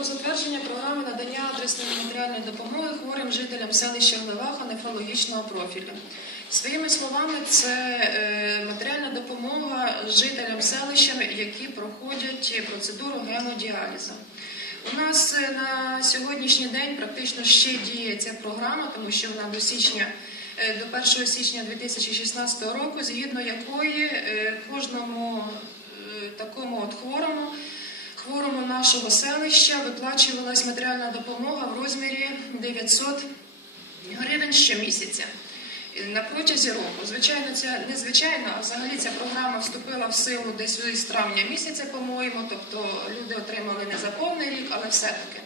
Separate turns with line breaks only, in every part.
про затвердження програми надання адресної матеріальної допомоги хворим жителям селища Глеваха нефрологічного профілю. Своїми словами, це е, матеріальна допомога жителям селища, які проходять процедуру гемодіалізу. У нас е, на сьогоднішній день практично ще діє ця програма, тому що вона до січня е, до 1 січня 2016 року, згідно якої кожному такому от хворому, хворому нашого селища виплачувалась матеріальна допомога в розмірі 900 гривень щомісяця. На протязі року. Звичайно, це незвичайно, а взагалі ця програма вступила в силу десь з травня місяця, по-моєму, тобто люди отримали не за повний рік, але все-таки.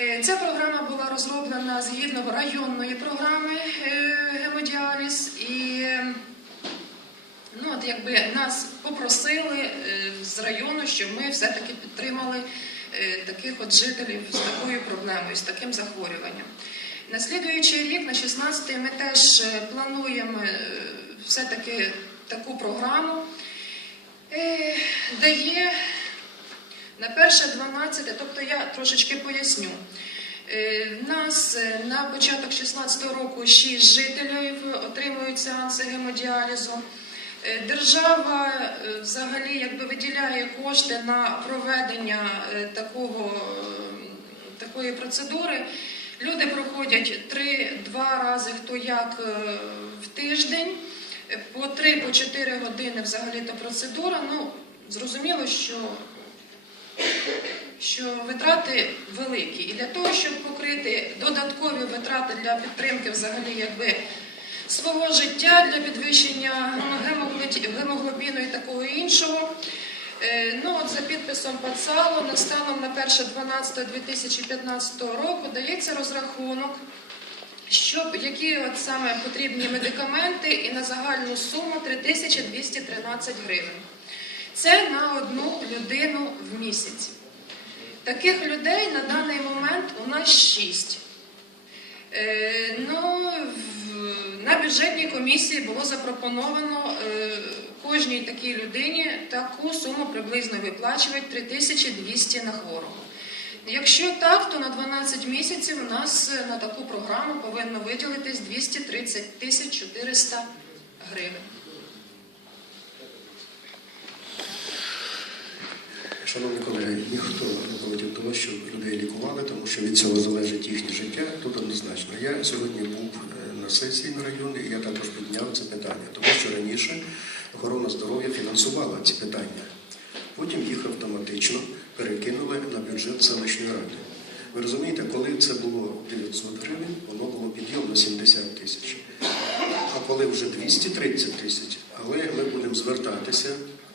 Е, Ця програма була розроблена згідно районної програми е, гемодіаліз і е, ну, от якби нас попросили е, з району, щоб ми все-таки підтримали е, таких от жителів з такою проблемою, з таким захворюванням. На слідуючий рік, на 16-й, ми теж е, плануємо все-таки таку програму, де є на перше 12, тобто я трошечки поясню. Нас на початок 16-го року 6 жителів отримують сеанси гемодіалізу. Е, Держава е, взагалі якби виділяє кошти на проведення е, такого, такої процедури. Люди проходять 3-2 рази хто як в тиждень, по 3-4 години взагалі то процедура. Ну, зрозуміло, що що витрати великі. І для того, щоб покрити додаткові витрати для підтримки взагалі якби свого життя для підвищення гемоглобіну і такого іншого. Е, ну от За підписом Пацало настаном на 1.12.2015 року дається розрахунок, які от саме потрібні медикаменти і на загальну суму 3213 гривень. Це на одну людину в місяць. Таких людей на даний момент у нас 6 на бюджетній комісії було запропоновано е, кожній такій людині таку суму приблизно виплачувати 3200 на хворого. Якщо так, то на 12 місяців у нас е, на таку програму повинно виділитись 230 тисяч 400 гривень.
Шановні колеги, ніхто не проти того, щоб людей лікували, тому що від цього залежить їхнє життя. Тут однозначно. Я сьогодні був е, сесії на районі, і я також підняв це питання, тому що раніше охорона здоров'я фінансувала ці питання. Потім їх автоматично перекинули на бюджет селищної ради. Ви розумієте, коли це було 900 гривень, воно було підйом на 70 тисяч. А коли вже 230 тисяч, але ми будемо звертатися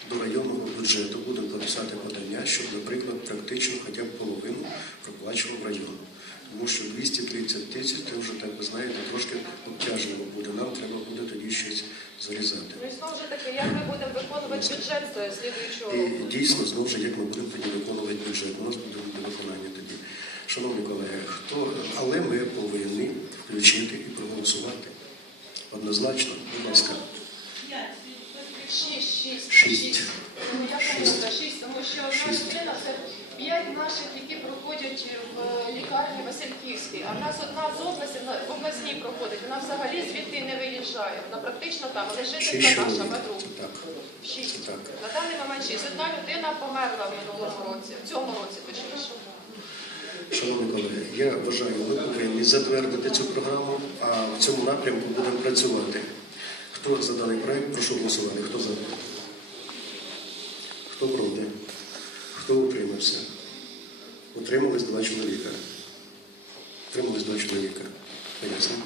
до районного бюджету, будемо написати подання, щоб, наприклад, практично хоча б половину проплачував район. Тому що 230 тисяч, це вже так ви знаєте, трошки обтяжливо буде. Нам треба буде тоді щось зарізати.
Ну і знову ж таки, як ми будемо виконувати бюджет з слідуючого року?
І дійсно, знову ж як ми будемо тоді виконувати бюджет. У нас буде буде виконання тоді. Шановні колеги, хто але ми повинні включити і проголосувати. Однозначно, будь ласка.
Шість, шість,
Шість.
Ну, я погодила, шість, тому що одна
Шість.
людина це п'ять наших, які проходять в лікарні Васильківській, а в нас одна з області в обласній проходить. Вона взагалі звідти не виїжджає. Вона практично там, жителька наша.
Так.
Шість. На даний момент шість. Одна людина померла в минулому році, в цьому році точніше.
Шановні колеги, я вважаю, ми повинні затвердити цю програму, а в цьому напрямку будемо працювати. Хто за даний проект, прошу голосувати. Хто за? Хто проти? Хто утримався? Утримались два чоловіка. Утримались два чоловіка. Пояснення.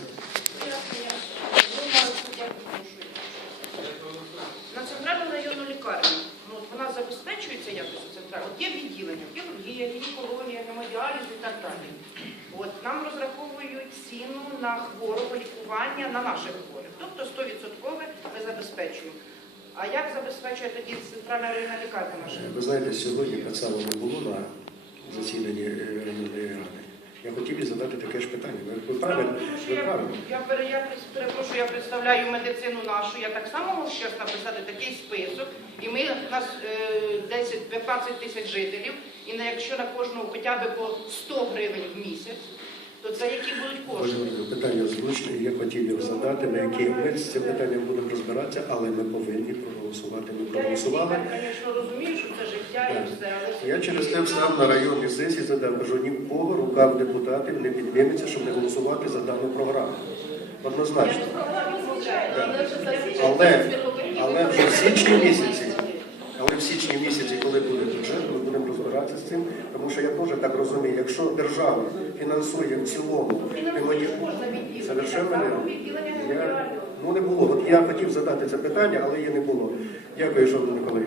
На центральну районну лікарню. Ну, от вона забезпечується якось. От є відділення, хірургія, гінекологія, гемодіаліз і так далі. От нам розраховують ціну на хворого лікування на наших хворих. Тобто 100% ми забезпечуємо. А як забезпечує тоді центральна районна лікарня наша?
Ви знаєте, сьогодні Пацало не було на засіданні е, районної ради. Я хотів і задати таке ж питання. Ви- Ви правильно? Ви
я,
правильно.
я, пере- я перепрошую, я представляю медицину нашу. Я так само можу зараз написати такий список, і ми у нас е, 10-15 тисяч жителів, і на якщо на кожного хоча б по 100 гривень в місяць, то це які будуть кошти?
Питання звучне, я хотів його задати, на який ми з цим питанням будемо розбиратися, але ми повинні проголосувати. Ми проголосували.
лікар, звісно, розумію, що це життя і все, але
Я через те встав на районній сесії, задав, кажу, ні в кого рука в депутатів не підніметься, щоб не голосувати за дану програму. Однозначно. Але, але вже в січні місяці, але в січні місяці, коли буде бюджет, ми будемо розбиратися з цим, тому що я теж так розумію, якщо держава фінансує в цілому
відділення.
совершенно Я, ну не було. От я хотів задати це питання, але її не було. Дякую, шановні колеги.